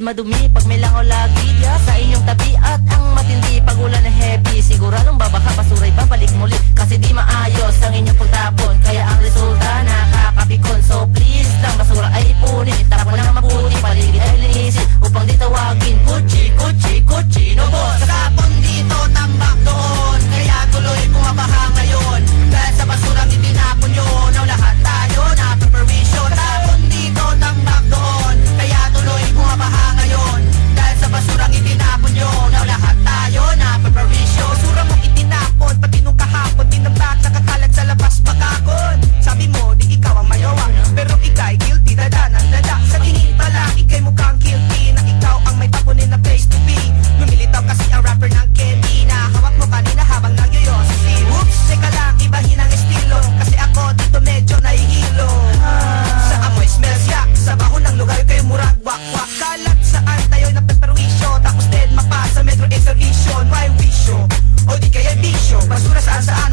Madumi pag may langaw lagi sa inyong tabi at ang matindi pag ulan na heavy, siguradong babaka basuray babalik muli kasi di maayos ang inyong pagtapon, kaya ang resulta nakakapikon. So please lang basura ay ipunin, tapon ng mabuti, paligid ay linisin upang di tawagin kuchi kuchi kuchi no boss. Kapon dito tambak doon, kaya tuloy bumabaha ngayon dahil sa basurang itinapon nyo na lahat tayo na perwisyo. Kapon dito tambak doon, kaya tuloy bumabaha ngayon dahil sa basurang itinapon nyo na lahat tayo na perwisyo. Basura mong itinapon pati nung kahapon, tinambak nakakalat sa labas pagkakon. Sabi mo di ikaw ang mayawa, pero ikay guilty dadanan dada. Sa tingin pa lang ikay mukhang guilty na ikaw ang may tapunin na place to be. Lumilitaw kasi ang rapper ng candy na hawak mo kanina habang nagyoyosi. Oops, teka lang, ibahin ang estilo kasi ako dito medyo nahihilo. Sa amoy smells yak, sa baho ng lugar kayo murag wak-wak. Kalat saan tayo na perwisyo, tapos dead mapa sa metro exhibition. Why wisyo? O di kaya bisyo, basura saan-saan